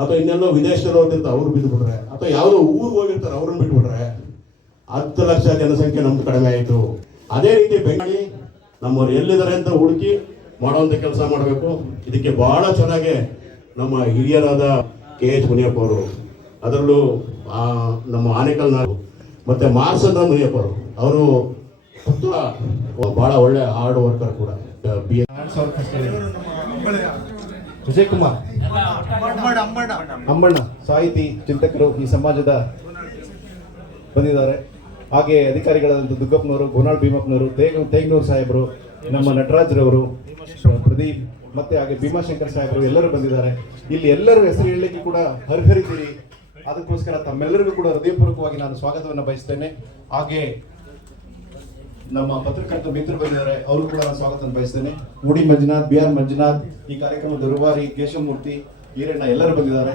ಅಥವಾ ಇನ್ನೆಲ್ಲೋ ವಿದೇಶದಲ್ಲಿ ಹೋಗಿರ್ತಾರೆ ಅವರು ಬಿದ್ದುಬಿಟ್ರೆ ಅಥವಾ ಯಾವುದೋ ಊರಿಗೆ ಹೋಗಿರ್ತಾರೆ, ಅವ್ರನ್ನ ಬಿಟ್ಬಿಟ್ರೆ, ಹತ್ತು ಲಕ್ಷ ಜನಸಂಖ್ಯೆ ನಮ್ದು ಕಡಿಮೆ ಆಯಿತು. ಅದೇ ರೀತಿ ಬೆಂಗಾಳಿ ನಮ್ಮವ್ರು ಎಲ್ಲಿದ್ದಾರೆ ಅಂತ ಹುಡುಕಿ ಮಾಡುವಂಥ ಕೆಲಸ ಮಾಡಬೇಕು. ಇದಕ್ಕೆ ಬಹಳ ಚೆನ್ನಾಗಿ ನಮ್ಮ ಹಿರಿಯರಾದ ಕೆ ಎಚ್ ಮುನಿಯಪ್ಪ ಅವರು, ಅದರಲ್ಲೂ ನಮ್ಮ ಆನೇಕಲ್ ನಾಡು, ಮತ್ತೆ ಮಾರ್ಸಂದ್ರ ಮುನಿಯಪ್ಪ ಅವರು ಅವರು ಬಹಳ ಒಳ್ಳೆ ಹಾರ್ಡ್ ವರ್ಕರ್ ಕೂಡ. ಬಿ ವಿಜಯ್ ಕುಮಾರ್ ಅಮ್ಮಣ್ಣ. ಸಾಹಿತಿ ಚಿಂತಕರು ಈ ಸಮಾಜದ ಬಂದಿದ್ದಾರೆ. ಹಾಗೆ ಅಧಿಕಾರಿಗಳಾದಂಥ ದುಗ್ಗಪ್ಪನವರು ಗೋನಾಳ್ ಭೀಮಪ್ಪನವರು ತೇಗ ತೇಗ್ನೂರು ಸಾಹೇಬರು ನಮ್ಮ ನಟರಾಜ್ರವರು ಪ್ರದೀಪ್ ಮತ್ತೆ ಹಾಗೆ ಭೀಮಾಶಂಕರ್ ಸಾಹೇಬರು ಎಲ್ಲರೂ ಬಂದಿದ್ದಾರೆ. ಇಲ್ಲಿ ಎಲ್ಲರೂ ಹೆಸರು ಹೇಳಲಿಕ್ಕೆ ಕೂಡ ಹರ್ಹರಿದ್ದೀರಿ ಅದಕ್ಕೋಸ್ಕರ ತಮ್ಮೆಲ್ಲರಿಗೂ ಕೂಡ ಹೃದಯಪೂರ್ವಕವಾಗಿ ನಾನು ಸ್ವಾಗತವನ್ನು ಬಯಸ್ತೇನೆ. ಹಾಗೆ ನಮ್ಮ ಪತ್ರಕರ್ತ ಮಿತ್ರರು ಬಂದಿದ್ದಾರೆ ಅವರು ಕೂಡ ನಾನು ಸ್ವಾಗತ ಬಯಸ್ತೇನೆ. ಉಡಿ ಮಂಜುನಾಥ್ ಬಿ ಆರ್ ಮಂಜುನಾಥ್ ಈ ಕಾರ್ಯಕ್ರಮದ ರೂವಾರಿ ಕೇಶವಮೂರ್ತಿ ಈರಣ್ಣ ಎಲ್ಲರೂ ಬಂದಿದ್ದಾರೆ.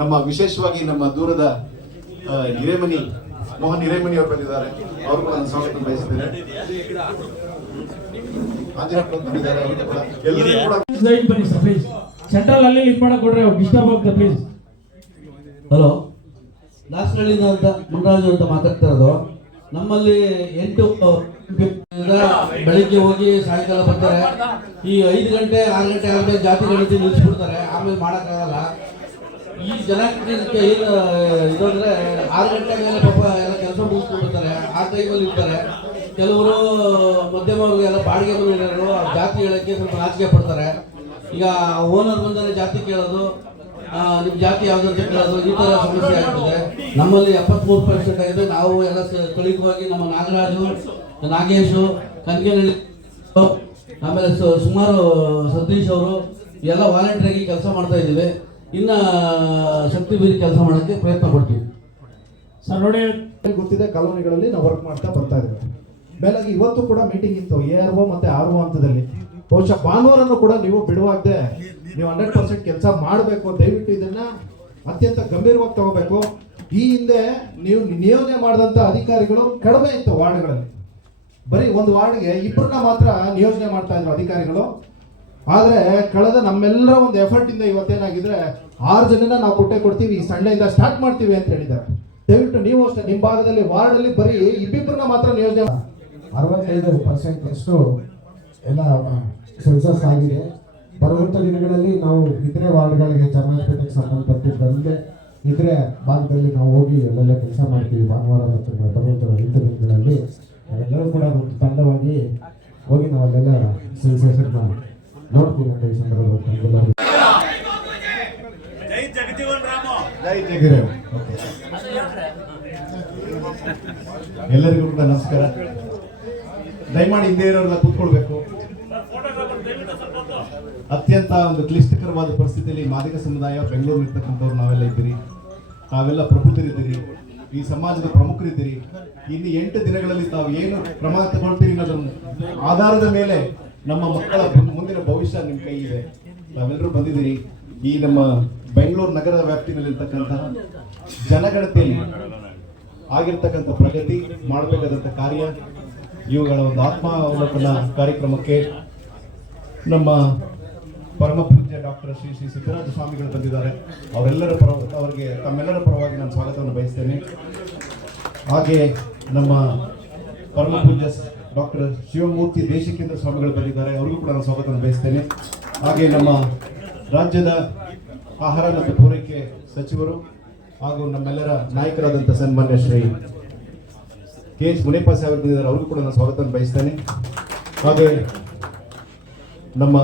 ನಮ್ಮ ವಿಶೇಷವಾಗಿ ನಮ್ಮ ದೂರದ ಹಿರೇಮನಿ ಮೋಹನ್ ಹಿರೇಮನಿ ಅವರು ಬಂದಿದ್ದಾರೆ. ಅವರು ಕೂಡ ನಾನು ಸ್ವಾಗತ ಬಯಸ್ತೇನೆ. ಆಂಜನೇಯ ಬಂದಿದ್ದಾರೆ ಎಲ್ಲರೂ ಕೂಡ ಸೈಡ್ ಬನ್ನಿ ಸರ್ ಪ್ಲೀಸ್ ಸೆಂಟ್ರಲ್ ಅಲ್ಲಿ ಇದು ಮಾಡಕ್ ಕೊಡ್ರಿ ಡಿಸ್ಟರ್ಬ್ ಆಗ್ತದೆ ಪ್ಲೀಸ್ ಹಲೋ ದಾಸರಳ್ಳಿಯಿಂದ ಅಂತ ಮುನ್ರಾಜು ಅಂತ ಮಾತಾಡ್ತಾ ಇರೋದು. ನಮ್ಮಲ್ಲಿ ಎಂಟು ಬೆಳಿಗ್ಗೆ ಹೋಗಿ ಸಾಯಂಕಾಲ ಬರ್ತಾರೆ. ಈ ಐದು ಗಂಟೆ, ಆರು ಗಂಟೆ ಆದ್ಮೇಲೆ ಜಾತಿ ಗಣತಿ ನಿಲ್ಲಿಸ್ಬಿಡ್ತಾರೆ ಆಮೇಲೆ ಮಾಡೋಕ್ಕಾಗಲ್ಲ. ಈ ಜನಕ್ಕೆ ಏನು, ಇದು ಅಂದರೆ ಆರು ಗಂಟೆ ಮೇಲೆ ಪಾಪ ಎಲ್ಲ ಕೆಲಸ ಮುಗಿಸ್ಕೊಂಡಿರ್ತಾರೆ ಆ ಟೈಮಲ್ಲಿ ಇರ್ತಾರೆ. ಕೆಲವರು ಮಧ್ಯಮ ಎಲ್ಲ ಬಾಡಿಗೆ ಬಂದಿರೋರು ಜಾತಿ ಹೇಳೋಕ್ಕೆ ಸ್ವಲ್ಪ ನಾಚಿಕೆ ಪಡ್ತಾರೆ. ಈಗ ಓನರ್ ಬಂದರೆ ಜಾತಿ ಕೇಳೋದು. ಆ, ನಿಮ್ ಜಾತಿ ಯಾವ್ದು ಅಂತ ಕೇಳೋದು ಈ ತರ ಸಮಸ್ಯೆ ಆಗ್ತದೆ. ನಮ್ಮಲ್ಲಿ ಎಪ್ಪತ್ಮೂರು ಪರ್ಸೆಂಟ್ ಆಗಿದೆ. ನಾವು ಎಲ್ಲ ಸ್ಥಳೀಯವಾಗಿ ನಮ್ಮ ನಾಗರಾಜು ನಾಗೇಶು ಕನ್ಕೇನಹಳ್ಳಿ ಆಮೇಲೆ ಸುಮಾರು ಸತೀಶ್ ಅವರು ಎಲ್ಲ ವಾಲಂಟಿಯರ್ ಕೆಲಸ ಮಾಡ್ತಾ ಇದ್ದೀವಿ. ಇನ್ನ ಶಕ್ತಿ ಬೀರಿ ಕೆಲಸ ಮಾಡೋಕ್ಕೆ ಪ್ರಯತ್ನ ಪಡ್ತೀವಿ. ಸರ್ ನೋಡಿ ಗೊತ್ತಿದೆ ಕಾಲೋನಿಗಳಲ್ಲಿ ನಾವು ವರ್ಕ್ ಮಾಡ್ತಾ ಬರ್ತಾ ಇದ್ದೀವಿ. ಬೆಳಗ್ಗೆ ಇವತ್ತು ಕೂಡ ಮೀಟಿಂಗ್ ಇತ್ತು. ಎ ಆರ್ ಒ ಮತ್ತೆ ಆರ್ ಒ ಹಂತದಲ್ಲಿ. ಬಹುಶಃ ಭಾನುವಾರನೂ ಕೂಡ ನೀವು ಬಿಡುವಾಗದೆ ನೀವು ಹಂಡ್ರೆಡ್ ಪರ್ಸೆಂಟ್ ಕೆಲಸ ಮಾಡಬೇಕು ದಯವಿಟ್ಟು ಇದನ್ನ ಅತ್ಯಂತ ಗಂಭೀರವಾಗಿ ತಗೋಬೇಕು. ಈ ಹಿಂದೆ ನೀವು ನಿಯೋಜನೆ ಮಾಡಿದಂತ ಅಧಿಕಾರಿಗಳು ಕಡಿಮೆ ಇತ್ತು ವಾರ್ಡ್ಗಳಲ್ಲಿ. ಬರೀ ಒಂದು ವಾರ್ಡ್ಗೆ ಇಬ್ಬರನ್ನ ಮಾತ್ರ ನಿಯೋಜನೆ ಮಾಡ್ತಾ ಇದ್ರು ಅಧಿಕಾರಿಗಳು. ಆದರೆ ಕಳೆದ ನಮ್ಮೆಲ್ಲರ ಒಂದು ಎಫರ್ಟ್ ಇಂದ ಇವತ್ತೇನಾಗಿದ್ರೆ ಆರು ಜನನ ನಾವು ಕೊಟ್ಟೆ ಕೊಡ್ತೀವಿ ಈ ಸಂಡೆಯಿಂದ ಸ್ಟಾರ್ಟ್ ಮಾಡ್ತೀವಿ ಅಂತ ಹೇಳಿದ್ದಾರೆ. ದಯವಿಟ್ಟು ನೀವು ಅಷ್ಟೇ ನಿಮ್ಮ ಭಾಗದಲ್ಲಿ ವಾರ್ಡ್ ಅಲ್ಲಿ ಬರೀ ಇಬ್ಬಿಬ್ಬರನ್ನ ಮಾತ್ರ ನಿಯೋಜನೆ ಅರವತ್ತೈದು ಪರ್ಸೆಂಟ್ ಅಷ್ಟು ಎಲ್ಲ ಸೆನ್ಸಸ್ ಆಗಿದೆ. ಬರುವಂಥ ದಿನಗಳಲ್ಲಿ ನಾವು ಇತರೆ ವಾರ್ಡ್ಗಳಿಗೆ ಚಾಮರಾಜಪೇಟೆಗೆ ಸಂಬಂಧಪಟ್ಟಿದ್ದಂತೆ ಇತರೆ ಭಾಗದಲ್ಲಿ ನಾವು ಹೋಗಿ ಅಲ್ಲೆಲ್ಲ ಕೆಲಸ ಮಾಡ್ತೀವಿ. ಭಾನುವಾರ ಮತ್ತು ಬರುವಂಥ ರೈತ ದಿನಗಳಲ್ಲಿ ಎಲ್ಲರೂ ಕೂಡ ಒಂದು ತಂಡವಾಗಿ ಹೋಗಿ ನಾವು ಅಲ್ಲೆಲ್ಲ ಸೆನ್ಸಸ್ನ ನೋಡ್ತೀವಿ ಅಂತ ಈ ಸಂದರ್ಭದಲ್ಲಿ ಎಲ್ಲರಿಗೂ ಕೂಡ ನಮಸ್ಕಾರ. ದಯಮಾಡಿ ಹಿಂದೆ ಇರೋರೆಲ್ಲ ಕೂತ್ಕೊಳ್ಬೇಕು. ಅತ್ಯಂತ ಒಂದು ಕ್ಲಿಷ್ಟಕರವಾದ ಪರಿಸ್ಥಿತಿಯಲ್ಲಿ ಮಾದಿಗ ಸಮುದಾಯ ಬೆಂಗಳೂರು ಇರ್ತಕ್ಕಂಥವ್ರು ನಾವೆಲ್ಲ ಇದ್ದೀರಿ. ತಾವೆಲ್ಲ ಪ್ರಬುದ್ಧರಿದ್ದೀರಿ. ಈ ಸಮಾಜದ ಪ್ರಮುಖರಿದ್ದೀರಿ. ಇನ್ನು ಎಂಟು ದಿನಗಳಲ್ಲಿ ತಾವು ಏನು ಕ್ರಮ ತಗೊಳ್ತೀರಿ ಅನ್ನೋದನ್ನು ಆಧಾರದ ಮೇಲೆ ನಮ್ಮ ಮಕ್ಕಳ ಮುಂದಿನ ಭವಿಷ್ಯ ನಿಮ್ಮ ಕೈ ಇದೆ ತಾವೆಲ್ಲರೂ ಬಂದಿದ್ದೀರಿ. ಈ ನಮ್ಮ ಬೆಂಗಳೂರು ನಗರದ ವ್ಯಾಪ್ತಿನಲ್ಲಿರ್ತಕ್ಕಂತಹ ಜನಗಣತಿಯಲ್ಲಿ ಆಗಿರ್ತಕ್ಕಂಥ ಪ್ರಗತಿ, ಮಾಡಬೇಕಾದಂಥ ಕಾರ್ಯ ಇವುಗಳ ಒಂದು ಆತ್ಮ ಅವಲೋಕನ ಕಾರ್ಯಕ್ರಮಕ್ಕೆ ನಮ್ಮ ಪರಮ ಪೂಜ್ಯ ಡಾಕ್ಟರ್ ಶ್ರೀ ಶ್ರೀ ಸಿದ್ದರಾಜ ಸ್ವಾಮಿಗಳು ಬಂದಿದ್ದಾರೆ. ಅವರೆಲ್ಲರ ಪರ, ಅವರಿಗೆ ತಮ್ಮೆಲ್ಲರ ಪರವಾಗಿ ನಾನು ಸ್ವಾಗತವನ್ನು ಬಯಸ್ತೇನೆ. ಹಾಗೆ ನಮ್ಮ ಪರಮ ಪೂಜ್ಯ ಡಾಕ್ಟರ್ ಶಿವಮೂರ್ತಿ ದೇಶಿಕೇಂದ್ರ ಸ್ವಾಮಿಗಳು ಬಂದಿದ್ದಾರೆ. ಅವರಿಗೂ ಕೂಡ ನಾನು ಸ್ವಾಗತವನ್ನು ಬಯಸ್ತೇನೆ. ಹಾಗೆ ನಮ್ಮ ರಾಜ್ಯದ ಆಹಾರ ಮತ್ತು ಪೂರೈಕೆ ಸಚಿವರು ಹಾಗೂ ನಮ್ಮೆಲ್ಲರ ನಾಯಕರಾದಂಥ ಸನ್ಮಾನ್ಯ ಶ್ರೀ ಕೆ ಎಚ್ ಮುನಿಯಪ್ಪ ಸಾಹೇಬರು ಬಂದಿದ್ದಾರೆ ಅವ್ರಿಗೂ ಕೂಡ ನಾನು ಸ್ವಾಗತವನ್ನು ಬಯಸ್ತೇನೆ. ಹಾಗೆ ನಮ್ಮ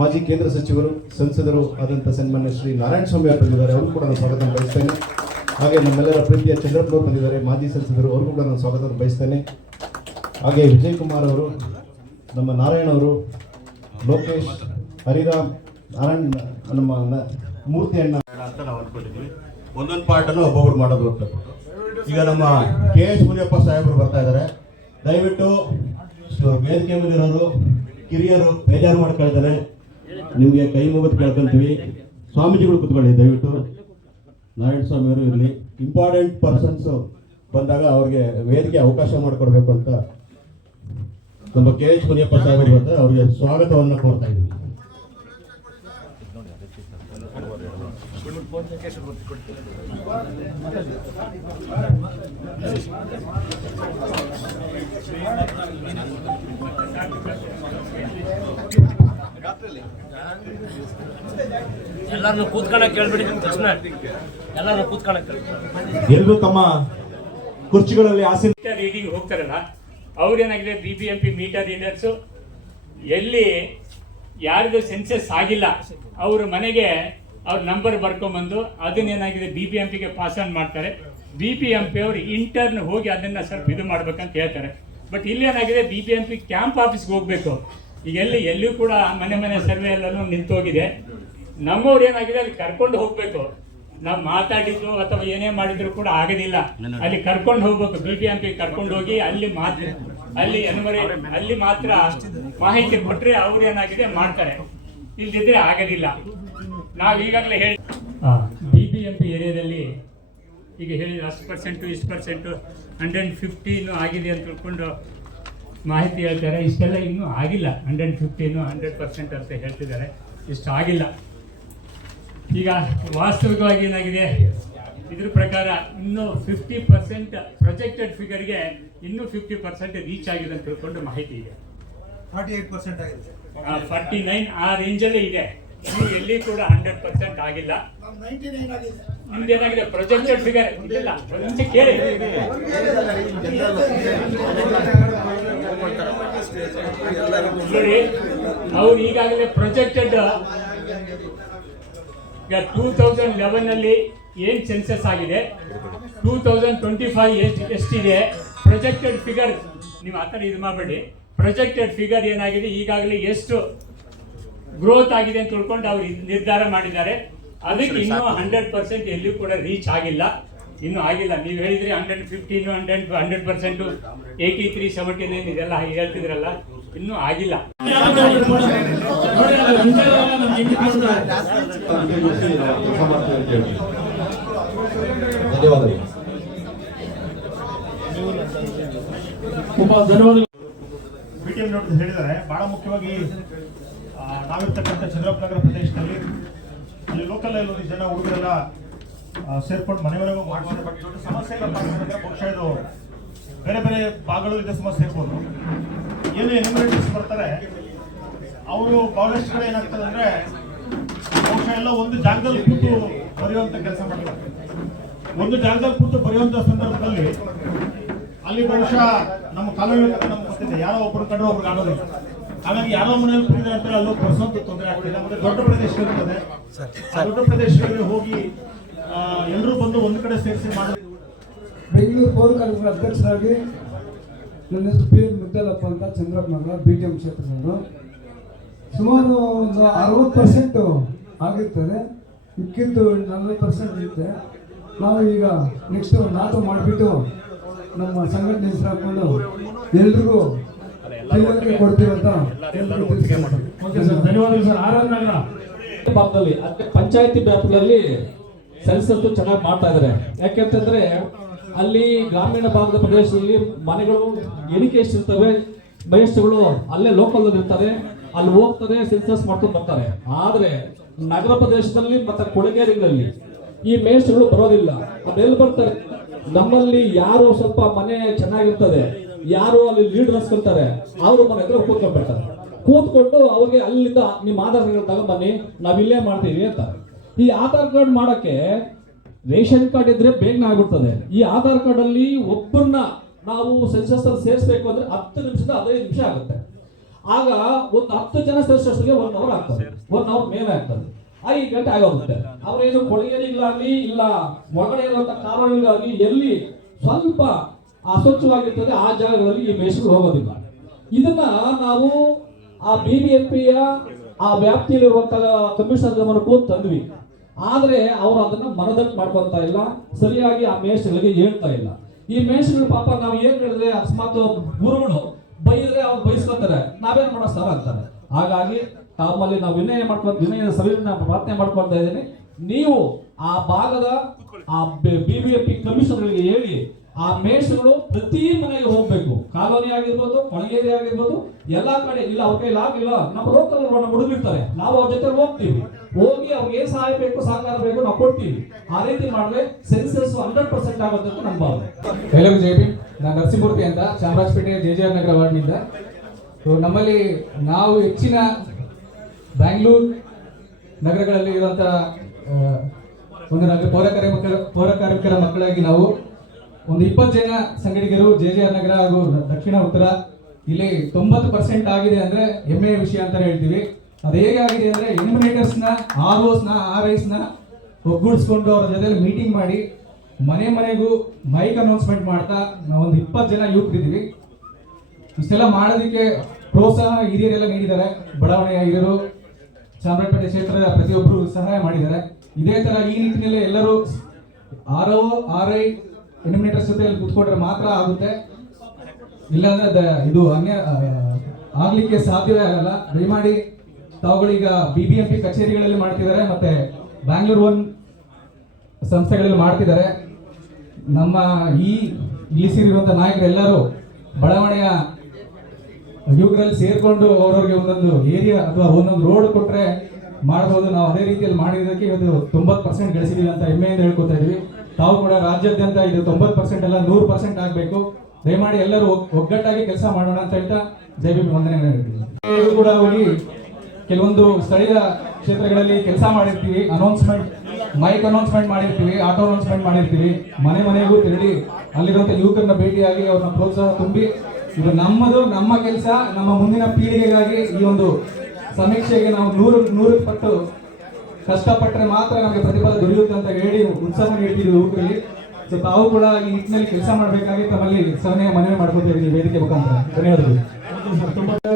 ಮಾಜಿ ಕೇಂದ್ರ ಸಚಿವರು, ಸಂಸದರು ಆದಂಥ ಸನ್ಮಾನ್ಯ ಶ್ರೀ ನಾರಾಯಣ ಸ್ವಾಮಿ ಅವರು ಬಂದಿದ್ದಾರೆ ಅವ್ರಿಗೂ ಕೂಡ ನಾನು ಸ್ವಾಗತ ಬಯಸ್ತೇನೆ. ಹಾಗೆ ನಮ್ಮೆಲ್ಲರ ಪ್ರೀತಿಯ ಚಂದ್ರಪ್ಪನವರು ಬಂದಿದ್ದಾರೆ ಮಾಜಿ ಸಂಸದರು, ಅವ್ರಿಗೂ ಕೂಡ ನಾನು ಸ್ವಾಗತ ಬಯಸ್ತೇನೆ. ಹಾಗೆ ವಿಜಯ್ ಕುಮಾರ್ ಅವರು, ನಮ್ಮ ನಾರಾಯಣ ಅವರು, ಲೋಕೇಶ್, ಹರಿರಾಮ್ ನಾರಾಯಣ್ ನಮ್ಮ ಮೂರ್ತಿ ಅಣ್ಣ. ಅಂತ ನಾವು ಅನ್ಕೊಂಡಿದ್ವಿ. ಒಂದೊಂದು ಪಾರ್ಟನ್ನು ಒಬ್ಬೊಬ್ರು ಮಾಡೋದು ಅಂತ ಈಗ ನಮ್ಮ ಕೆ ಎಸ್ ಮುನಿಯಪ್ಪ ಸಾಹೇಬರು ಬರ್ತಾ ಇದ್ದಾರೆ. ದಯವಿಟ್ಟು ವೇದಿಕೆ ಮೇಲಿರೋರು, ಕಿರಿಯರು, ಬೇಜಾರು ಮಾಡ್ಕೊಳ್ತಾರೆ ನಿಮಗೆ ಕೈ ಮುಗಿದು ಕೇಳ್ಕೊಂತೀವಿ. ಸ್ವಾಮೀಜಿಗಳು ಕುತ್ಕೊಳ್ಳಿ, ದಯವಿಟ್ಟು. ನಾರಾಯಣ ಸ್ವಾಮಿ ಅವರು ಇರಲಿ. ಇಂಪಾರ್ಟೆಂಟ್ ಪರ್ಸನ್ಸ್ ಬಂದಾಗ ಅವ್ರಿಗೆ ವೇದಿಕೆ ಅವಕಾಶ ಮಾಡಿಕೊಡ್ಬೇಕು ಅಂತ ನಮ್ಮ ಕೆ ಎಚ್ ಮುನಿಯಪ್ಪ ಸಾಹೇಬರು ಬರ್ತಾರೆ ಅವ್ರಿಗೆ ಸ್ವಾಗತವನ್ನು ಕೊಡ್ತಾ ಇದ್ದೀವಿ. ಎಲ್ಲಾರನ್ನು ಕೂತ್ಕೊಳಕ್ ಕೇಳ್ಬಿಡಿ ತಕ್ಷಣ ಎಲ್ಲಾರು ಕೂತ್ಕೊಳಕ್ ಕೇಳಿ ಎಲ್ರು ತಮ್ಮ ಕುರ್ಚಿಗಳಲ್ಲಿ ಆಸೆ ರೀಡಿಂಗ್ ಹೋಗ್ತಾರಲ್ಲ ಅವ್ರೇನಾಗಿದೆ B B M P meter readers ಎಲ್ಲಿ ಯಾರಿಗೂ ಸೆನ್ಸಸ್ ಆಗಿಲ್ಲ ಅವ್ರ ಮನೆಗೆ ಅವ್ರ ನಂಬರ್ ಬರ್ಕೊಂಬಂದು ಅದನ್ನೇನಾಗಿದೆ ಬಿ ಬಿ ಎಂ ಪಿಗೆ ಪಾಸ್ ಆನ್ ಮಾಡ್ತಾರೆ. ಬಿ ಬಿ ಎಂ ಪಿ ಅವರು ಇಂಟರ್ನ್ ಹೋಗಿ ಅದನ್ನ ಸ್ವಲ್ಪ ಇದು ಮಾಡ್ಬೇಕಂತ ಹೇಳ್ತಾರೆ. ಬಟ್ ಇಲ್ಲಿ ಏನಾಗಿದೆ B B M P camp ಆಫೀಸ್ಗೆ ಹೋಗ್ಬೇಕು. ಈಗ ಎಲ್ಲಿ, ಎಲ್ಲಿಯೂ ಕೂಡ ಮನೆ ಮನೆ ಸರ್ವೆ ಎಲ್ಲನೂ ನಿಂತೋಗಿದೆ. ನಮ್ಮವ್ರು ಏನಾಗಿದೆ, ಅಲ್ಲಿ ಕರ್ಕೊಂಡು ಹೋಗ್ಬೇಕು. ನಾವು ಮಾತಾಡಿದ್ರು ಅಥವಾ ಏನೇ ಮಾಡಿದ್ರು ಕೂಡ ಆಗದಿಲ್ಲ. ಅಲ್ಲಿ ಕರ್ಕೊಂಡು ಹೋಗ್ಬೇಕು ಬಿ ಬಿ ಎಂ ಪಿ ಕರ್ಕೊಂಡು ಹೋಗಿ ಅಲ್ಲಿ ಮಾತ್ರ, ಅಲ್ಲಿ ಅಲ್ಲಿ ಮಾತ್ರ ಮಾಹಿತಿ ಕೊಟ್ಟರೆ ಅವ್ರು ಏನಾಗಿದೆ ಮಾಡ್ತಾರೆ. ಇಲ್ದಿದ್ರೆ ಆಗದಿಲ್ಲ. ನಾವು ಈಗಾಗಲೇ ಹೇಳಿ ಬಿ ಬಿ ಎಂ ಪಿ ಏರಿಯಾದಲ್ಲಿ ಈಗ ಹೇಳಿದ ಅಷ್ಟು ಪರ್ಸೆಂಟು ಇಷ್ಟು ಪರ್ಸೆಂಟು ಹಂಡ್ರೆಡ್ ಫಿಫ್ಟೀನು ಆಗಿದೆ ಅಂತ ತಿಳ್ಕೊಂಡು ಮಾಹಿತಿ ಹೇಳ್ತಾರೆ. ಇಷ್ಟೆಲ್ಲ ಇನ್ನೂ ಆಗಿಲ್ಲ. ಹಂಡ್ರೆಡ್ ಫಿಫ್ಟೀನು ಹಂಡ್ರೆಡ್ ಪರ್ಸೆಂಟ್ ಅಂತ ಹೇಳ್ತಿದ್ದಾರೆ. ಇಷ್ಟು ಆಗಿಲ್ಲ. ಈಗ ವಾಸ್ತವಿಕವಾಗಿ ಏನಾಗಿದೆ? ಇದ್ರ ಪ್ರಕಾರ ಇನ್ನೂ ಫಿಫ್ಟಿ ಪರ್ಸೆಂಟ್ ಪ್ರೊಜೆಕ್ಟೆಡ್ ಫಿಗರ್ಗೆ ಇನ್ನೂ ಫಿಫ್ಟಿ ಪರ್ಸೆಂಟ್ ರೀಚ್ ಆಗಿದೆ ಅಂತ ತಿಳ್ಕೊಂಡು ಮಾಹಿತಿ ಇದೆ. ಫಾರ್ಟಿ ನೈನ್ ಆ ರೇಂಜಲ್ಲೇ ಇದೆ. ನೀವು ಎಲ್ಲಿ ಕೂಡ ಹಂಡ್ರೆಡ್ ಪರ್ಸೆಂಟ್ ಆಗಿಲ್ಲ. ನಿಮ್ದೇನಾಗಿದೆ? ಪ್ರೊಜೆಕ್ಟೆಡ್ ಫಿಗರ್ ಇಲ್ಲ. ಒಂದ್ ಕೇಳಿ. ನೋಡಿ ಅವ್ರು ಈಗಾಗಲೇ ಪ್ರೊಜೆಕ್ಟೆಡ್ ಈಗ ಟೂ ತೌಸಂಡ್ ಲೆವೆನ್ ಅಲ್ಲಿ ಏನ್ ಸೆನ್ಸಸ್ ಆಗಿದೆ? ಟೂ ತೌಸಂಡ್ ಟ್ವೆಂಟಿ ಫೈವ್ ಎಷ್ಟಿದೆ? ಪ್ರೊಜೆಕ್ಟೆಡ್ ಫಿಗರ್ ನೀವು ಆ ಥರ ಇದು ಮಾಡಬೇಡಿ. ಪ್ರೊಜೆಕ್ಟೆಡ್ ಫಿಗರ್ ಏನಾಗಿದೆ? ಈಗಾಗಲೇ ಎಷ್ಟು ಗ್ರೋತ್ ಆಗಿದೆ ಅಂತ ತಿಳ್ಕೊಂಡು ಅವ್ರು ಇದ್ ನಿರ್ಧಾರ ಮಾಡಿದ್ದಾರೆ. ಅದಕ್ಕೆ ಇನ್ನೂ ಹಂಡ್ರೆಡ್ ಪರ್ಸೆಂಟ್ ಎಲ್ಲಿಯೂ ಕೂಡ ರೀಚ್ ಆಗಿಲ್ಲ. ಇನ್ನೂ ಆಗಿಲ್ಲ. ನೀವು ಹೇಳಿದ್ರಿ hundred fifteen hundred hundred percent eighty three seventy nine ಇದೆಲ್ಲ ಹೇಳ್ತಿದ್ರಲ್ಲ. ಇನ್ನೂ ಆಗಿಲ್ಲ. ಧನ್ಯವಾದಗಳು. ತುಂಬಾ ನೋಡಿದ್ರೆ ಹೇಳಿದ್ದಾರೆ. ಬಹಳ ಮುಖ್ಯವಾಗಿ ನಾವಿರ್ತಕ್ಕಂಥ ಚಂದ್ರಪ್ಪ ನಗರ ಪ್ರದೇಶದಲ್ಲಿ ಅಲ್ಲಿ ಲೋಕಲ್ ಜನ ಹುಡುಗರೆಲ್ಲ ಸೇರ್ಕೊಂಡು ಮನೆ ಮನೆಗೂ ಮಾಡ್ತಾರೆ ಬಟ್ ದೊಡ್ಡ ಸಮಸ್ಯೆ ಬಹುಶಃ ಇದು ಬೇರೆ ಬೇರೆ ಭಾಗಗಳು ಇದೆ ಸಮಸ್ಯೆ ಇರ್ಬೋದು. ಏನು ಎನಿಮಿನೇಟಿವ್ಸ್ ಬರ್ತಾರೆ, ಅವರು ಬಹಳಷ್ಟು ಕಡೆ ಏನಾಗ್ತದೆ ಅಂದ್ರೆ ಬಹುಶಃ ಎಲ್ಲ ಒಂದು ಜಾಗದಲ್ಲಿ ಕೂತು ಬರೆಯುವಂತ ಕೆಲಸ ಮಾಡ್ತಾರೆ. ಒಂದು ಜಾಗದಲ್ಲಿ ಕೂತು ಬರೆಯುವಂತ ಸಂದರ್ಭದಲ್ಲಿ ಅಲ್ಲಿ ಬಹುಶಃ ನಮ್ಮ ಕಾಲುವೆ ನಮ್ಮ ಗೊತ್ತಿದೆ ಯಾರೋ ಒಬ್ಬರು ಕಂಡ್ರೆ ಒಬ್ರು ಕಾಣೋದಿಲ್ಲ ಹಾಗಾಗಿ ಯಾರೋ ಮನೆಯಲ್ಲಿ ಕೂತಿದ್ರೆ ಅಂತ ಅಲ್ಲೂ ಪ್ರಸಂತ ತೊಂದರೆ ಆಗ್ತಿಲ್ಲ. ಮತ್ತೆ ದೊಡ್ಡ ಪ್ರದೇಶಗಳಿರ್ತದೆ ಆ ದೊಡ್ಡ ಪ್ರದೇಶಗಳಿಗೆ ಹೋಗಿ ಎಲ್ಲರೂ ಬಂದು ಒಂದು ಕಡೆ ಸೇರಿಸಿ ಮಾಡಿ ಬೆಂಗಳೂರು ಪೌರ ಕಾರ್ಮಿಕರ ಅಧ್ಯಕ್ಷರಾಗಿ ನನ್ನ ಹೆಸರು ಪಿ ಎನ್ ಮುದ್ದಲಪ್ಪ ಅಂತ Chandrappa Nagar B T M ಕ್ಷೇತ್ರದವರು. ಸುಮಾರು ಒಂದು ಅರವತ್ತು ಪರ್ಸೆಂಟು ಆಗಿರ್ತದೆ. ಮಿಕ್ಕಿದ್ದು ನಲ್ವತ್ತು ಪರ್ಸೆಂಟ್ ಇರುತ್ತೆ. ನಾವು ಈಗ ನೆಕ್ಸ್ಟ್ ನಾಟು ಮಾಡಿಬಿಟ್ಟು ನಮ್ಮ ಸಂಘಟನೆ ಹೆಸರು ಹಾಕೊಂಡು ಎಲ್ರಿಗೂ ತಿಳುವಳಿಕೆ ಕೊಡ್ತೀವಿ ಅಂತ ಎಲ್ರಿಗೂ ಓಕೆ ಸರ್ ಧನ್ಯವಾದಗಳು ಸರ್. ನಗರ? ಭಾಗದಲ್ಲಿ ಪಂಚಾಯತಿ ವ್ಯಾಪ್ತಿಯಲ್ಲಿ ಸೆನ್ಸಸ್ ಚೆನ್ನಾಗಿ ಮಾಡ್ತಾ ಇದ್ದಾರೆ ಯಾಕೆಂತಂದ್ರೆ ಅಲ್ಲಿ ಗ್ರಾಮೀಣ ಭಾಗದ ಪ್ರದೇಶದಲ್ಲಿ ಮನೆಗಳು ಎಣಿಕೆ ಎಷ್ಟಿರ್ತವೆ ಮೇಷ್ಟ್ರುಗಳು ಅಲ್ಲೇ ಲೋಕಲ್ ಇರ್ತಾರೆ. ಅಲ್ಲಿ ಹೋಗ್ತಾರೆ ಸೆನ್ಸಸ್ ಮಾಡ್ಕೊಂಡು ಬರ್ತಾರೆ. ಆದ್ರೆ ನಗರ ಪ್ರದೇಶದಲ್ಲಿ ಮತ್ತೆ ಕೊಳಗೇರಿಗಳಲ್ಲಿ ಈ ಮೇಷ್ಟ್ರುಗಳು ಬರೋದಿಲ್ಲ. ಅದೆಲ್ಲಿ ಬರ್ತಾರೆ. ನಮ್ಮಲ್ಲಿ ಯಾರು ಸ್ವಲ್ಪ ಮನೆ ಚೆನ್ನಾಗಿರ್ತದೆ, ಯಾರು ಅಲ್ಲಿ ಲೀಡರ್ ಅನ್ಸ್ಕೊಳ್ತಾರೆ ಅವರು ಮನೆ ಹತ್ರ ಕೂತ್ಕೊಂಡ್ಬಿಡ್ತಾರೆ. ಕೂತ್ಕೊಂಡು ಅವ್ರಿಗೆ ಅಲ್ಲಿಂದ ನಿಮ್ಮ ಆಧಾರ್ ಕಾರ್ಡ್ ತಗೊಂಬನ್ನಿ ನಾವ್ ಇಲ್ಲೇ ಮಾಡ್ತೀವಿ ಅಂತ. ಈ ಆಧಾರ್ ಕಾರ್ಡ್ ಮಾಡಕ್ಕೆ ರೇಷನ್ ಕಾರ್ಡ್ ಇದ್ರೆ ಬೇಗನೆ ಆಗ್ಬಿಡ್ತದೆ. ಈ ಆಧಾರ್ ಕಾರ್ಡ್ ಅಲ್ಲಿ ಒಬ್ಬರನ್ನ ನಾವು ಸೆನ್ಸಸ್ ಅಲ್ಲಿ ಸೇರಿಸಬೇಕು ಅಂದ್ರೆ ಹತ್ತು ನಿಮಿಷದ ಹದಿನೈದು ನಿಮಿಷ ಆಗುತ್ತೆ. ಆಗ ಒಂದು ಹತ್ತು ಜನ ಸೇರಿಸೋಷ್ಟಿಗೆ ಒನ್ ಅವರ್ ಆಗ್ತದೆ. ಒನ್ ಅವರ್ ಮೇಲೆ ಆಗ್ತದೆ. ಐದು ಗಂಟೆ ಆಗೋಗುತ್ತೆ. ಅವರೇನು ಕೊಳಗೇರಿಗಳಾಗ್ಲಿ ಇಲ್ಲ ಒಳಗಡೆ ಇರುವಂತ ಕಾರಣಗಳಿಗಾಗಲಿ ಎಲ್ಲಿ ಸ್ವಲ್ಪ ಅಸ್ವಚ್ಛವಾಗಿರ್ತದೆ, ಆ ಜಾಗಗಳಲ್ಲಿ ಈ ಮೇಷಗಳು ಹೋಗೋದಿಲ್ಲ. ಇದನ್ನ ನಾವು ಆ ಬಿ ಬಿ ಎಂ ಪಿಯ ಆ ವ್ಯಾಪ್ತಿಯಲ್ಲಿರುವಂತಹ ಕಮಿಷನರ್ ಗಮನಕ್ಕೂ ತಂದ್ವಿ. ಆದ್ರೆ ಅವರು ಅದನ್ನ ಮನದಟ್ಟು ಮಾಡ್ಕೊಂತ ಇಲ್ಲ, ಸರಿಯಾಗಿ ಆ ಮೇಷಗಳಿಗೆ ಹೇಳ್ತಾ ಇಲ್ಲ. ಈ ಮೇಷಗಳು ಪಾಪ ನಾವು ಏನ್ ಹೇಳಿದ್ರೆ ಅಕಸ್ಮಾತ್ ಗುರುಗಳು ಬೈದ್ರೆ ಅವ್ರು ಬೈಸ್ಕೊತಾರೆ. ನಾವೇನ್ ಮಾಡೋ ಸರ್ ಅಂತಾರೆ. ಹಾಗಾಗಿ ತಮ್ಮಲ್ಲಿ ನಾವು ವಿನಯ ಮಾಡ್ಕೊಂಡು ವಿನಯ ಸಭೆಯನ್ನು ಪ್ರಾರ್ಥನೆ ಮಾಡ್ಕೊಳ್ತಾ ಇದ್ದೀನಿ. ನೀವು ಆ ಭಾಗದ ಆ ಬಿ ಬಿ ಗಳಿಗೆ ಪಿ ಕಮಿಷನರ್ಗಳಿಗೆ ಹೇಳಿ, ಆ ಮೇಷ್ಗಳು ಪ್ರತಿ ಮನೆಗೆ ಹೋಗ್ಬೇಕು. ಕಾಲೋನಿ ಆಗಿರ್ಬೋದು, ಕೊಳಗೇರಿ ಆಗಿರ್ಬೋದು, ಎಲ್ಲಾ ಕಡೆ, ಇಲ್ಲ ಅವ್ರ ಕೈಲಿ ಆಗಿಲ್ಲ ನಮ್ಮ ಲೋಕಲ್ ಹುಡುಗಿರ್ತಾರೆ ನಾವು ಅವ್ರ ಜೊತೆ ಹೋಗ್ತೀವಿ. ಹೋಗಿ ಅವ್ರಿಗೆ ಏನ್ ಸಹಾಯ ಬೇಕು, ಸಹಕಾರ ಬೇಕು ನಾವು ಕೊಡ್ತೀವಿ. ಆ ರೀತಿ ಮಾಡಿದ್ರೆ ಸೆನ್ಸಸ್ ಹಂಡ್ರೆಡ್ ಪರ್ಸೆಂಟ್ ಆಗುತ್ತೆ ಅಂತ ನಮ್ಮ ಭಾವನೆ. ಭೀಮ್ ನಾನು ನರಸಿಂಹಮೂರ್ತಿ ಅಂತ Chamarajpet J J R Nagar ವಾರ್ಡ್ನಿಂದ. ನಮ್ಮಲ್ಲಿ ನಾವು ಹೆಚ್ಚಿನ ಬ್ಯಾಂಗ್ಳೂರ್ ನಗರಗಳಲ್ಲಿ ಇರುವಂಥ ಒಂದು ನಗರ ಪೌರ ಕಾರ್ಮಿಕರ ಪೌರ ಕಾರ್ಮಿಕರ ಮಕ್ಕಳಾಗಿ ನಾವು ಒಂದು ಇಪ್ಪತ್ತು ಜನ ಸಂಗಡಿಗರು ಜೆ ಜೆ ಆರ್ ನಗರ ಹಾಗೂ ದಕ್ಷಿಣ, ಉತ್ತರ, ಇಲ್ಲಿ ತೊಂಬತ್ತು ಪರ್ಸೆಂಟ್ ಆಗಿದೆ ಅಂದ್ರೆ ಹೆಮ್ಮೆಯ ವಿಷಯ ಅಂತ ಹೇಳ್ತೀವಿ. ಅದು ಹೇಗೆ ಆಗಿದೆ ಅಂದ್ರೆ ಎಲಿಮಿನೇಟರ್ಸ್ನ ಆರ್ ಓಸ್ನ ಆರ್ ಐಸ್ನ ಒಗ್ಗೂಡಿಸ್ಕೊಂಡು ಅವ್ರ ಜೊತೆ ಮೀಟಿಂಗ್ ಮಾಡಿ ಮನೆ ಮನೆಗೂ ಮೈಕ್ ಅನೌನ್ಸ್ಮೆಂಟ್ ಮಾಡ್ತಾ ನಾವು ಒಂದು ಇಪ್ಪತ್ತು ಜನ ಯುವಕರಿದ್ದೀವಿ. ಇಷ್ಟೆಲ್ಲ ಮಾಡೋದಕ್ಕೆ ಪ್ರೋತ್ಸಾಹ ಹಿರಿಯರೆಲ್ಲ ನೀಡಿದ್ದಾರೆ. ಬಡಾವಣೆಯ ಹಿರಿಯರು ಚಾಮರಾಜಪೇಟೆ ಕ್ಷೇತ್ರದ ಪ್ರತಿಯೊಬ್ಬರು ಸಹಾಯ ಮಾಡಿದ್ದಾರೆ. ಇದೇ ತರ ಈ ನಿಟ್ಟಿನಲ್ಲಿ ಎಲ್ಲರೂ R O, R I eliminators ಜೊತೆಯಲ್ಲಿ ಕುತ್ಕೊಂಡ್ರೆ ಮಾತ್ರ ಆಗುತ್ತೆ. ಇಲ್ಲಾಂದ್ರೆ ಇದು ಅನ್ಯ ಆಗ್ಲಿಕ್ಕೆ ಸಾಧ್ಯವೇ ಆಗಲ್ಲ. ದಯಮಾಡಿ ತಾವುಗಳೀಗ ಬಿ ಬಿ ಎಂ ಪಿ ಕಚೇರಿಗಳಲ್ಲಿ ಮಾಡ್ತಿದ್ದಾರೆ, ಮತ್ತೆ ಬ್ಯಾಂಗ್ಳೂರ್ ಒನ್ ಸಂಸ್ಥೆಗಳಲ್ಲಿ ಮಾಡ್ತಿದ್ದಾರೆ. ನಮ್ಮ ಈ ಇಲ್ಲಿ ಸೇರಿರುವಂತ ನಾಯಕರೆಲ್ಲರೂ ಬಡಾವಣೆಯ ಯುವಕರಲ್ಲಿ ಸೇರ್ಕೊಂಡು ಅವ್ರವ್ರಿಗೆ ಒಂದೊಂದು ಏರಿಯಾ ಅಥವಾ ಒಂದೊಂದು ರೋಡ್ ಕೊಟ್ರೆ ಮಾಡಬಹುದು ನಾವು ಅದೇ ರೀತಿಯಲ್ಲಿ ಮಾಡಿದಕ್ಕೆ ಇವತ್ತು ತೊಂಬತ್ತು ಪರ್ಸೆಂಟ್ ಗಳಿಸಿದೀವಿ ಅಂತ ಹೆಮ್ಮೆಯಿಂದ ಹೇಳ್ಕೊತಾ ಇದೀವಿ. ತಾವು ಕೂಡ ರಾಜ್ಯಾದ್ಯಂತ ಇದು ತೊಂಬತ್ತು ಪರ್ಸೆಂಟ್ ಎಲ್ಲ ನೂರು ಪರ್ಸೆಂಟ್ ಆಗಬೇಕು. ದಯಮಾಡಿ ಎಲ್ಲರೂ ಒಗ್- ಒಗ್ಗಟ್ಟಾಗಿ ಕೆಲಸ ಮಾಡೋಣ ಅಂತ ಹೇಳ್ತಾ ಜೈ ಬಿ ಹೇಳ್ತೀನಿ ಕೂಡ ಹೋಗಿ ಕೆಲವೊಂದು ಸ್ಥಳೀಯ ಕ್ಷೇತ್ರಗಳಲ್ಲಿ ಕೆಲಸ ಮಾಡಿರ್ತೀವಿ. ಅನೌನ್ಸ್ಮೆಂಟ್ ಮೈಕ್ ಅನೌನ್ಸ್ಮೆಂಟ್ ಮಾಡಿರ್ತೀವಿ ಆಟೋ ಅನೌನ್ಸ್ಮೆಂಟ್ ಮಾಡಿರ್ತೀವಿ. ಮನೆ ಮನೆಗೂ ತೆರಳಿ ಅಲ್ಲಿರುವಂತ ಯುವಕರನ್ನ ಭೇಟಿಯಾಗಿ ಅವ್ರನ್ನ ಪ್ರೋತ್ಸಾಹ ತುಂಬಿ ಇದು ನಮ್ಮದು ನಮ್ಮ ಕೆಲಸ ನಮ್ಮ ಮುಂದಿನ ಪೀಳಿಗೆಗಾಗಿ ಈ ಒಂದು ಸಮೀಕ್ಷೆಗೆ ನಾವು ನೂರು ನೂರು ಪಟ್ಟು ಕಷ್ಟಪಟ್ಟರೆ ಮಾತ್ರ ನಮಗೆ ಪ್ರತಿಫಲ ದೊರೆಯುತ್ತೆ ಅಂತ ಹೇಳಿ ಉತ್ಸಾಹ ನೀಡ್ತೀವಿ ಯುವಕರಿಗೆ ಸೊ ತಾವು ಕೂಡ ಈ ನಿಟ್ಟಿನಲ್ಲಿ ಕೆಲಸ ಮಾಡಬೇಕಾಗಿ ತಮ್ಮಲ್ಲಿ ಸಹನೆಯ ಮನವಿ ಮಾಡ್ಕೊತಾ ಈ ವೇದಿಕೆ ಮುಖಾಂತರ. ಧನ್ಯವಾದಗಳು.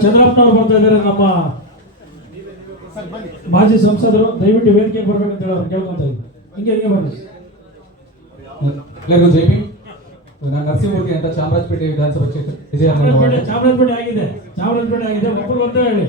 ಚಂದ್ರಪ್ಪನವರು ಬರ್ತಾ ಇದ್ದಾರೆ ನಮ್ಮ ಮಾಜಿ ಸಂಸದರು. ದಯವಿಟ್ಟು ವೇದಿಕೆಗೆ ಬರ್ಬೇಕಂತ ಹೇಳಿ ಅವ್ರು ಕೇಳ್ಕೊಂತ ಇದ್ದೀನಿ ಹಿಂಗೆ ಹಿಂಗೆ ಬರ್ರಿ ಎಲ್ಲರಿಗೂ ಜೈ ನಾನು ನರಸಿಂಹಮೂರ್ತಿ ಅಂತ ಚಾಮರಾಜಪೇಟೆ ವಿಧಾನಸಭಾ ಕ್ಷೇತ್ರ ಚಾಮರಾಜಪೇಟೆ ಚಾಮರಾಜಪೇಟೆ ಆಗಿದೆ ಚಾಮರಾಜಪೇಟೆ ಆಗಿದೆ ಹೇಳಿ.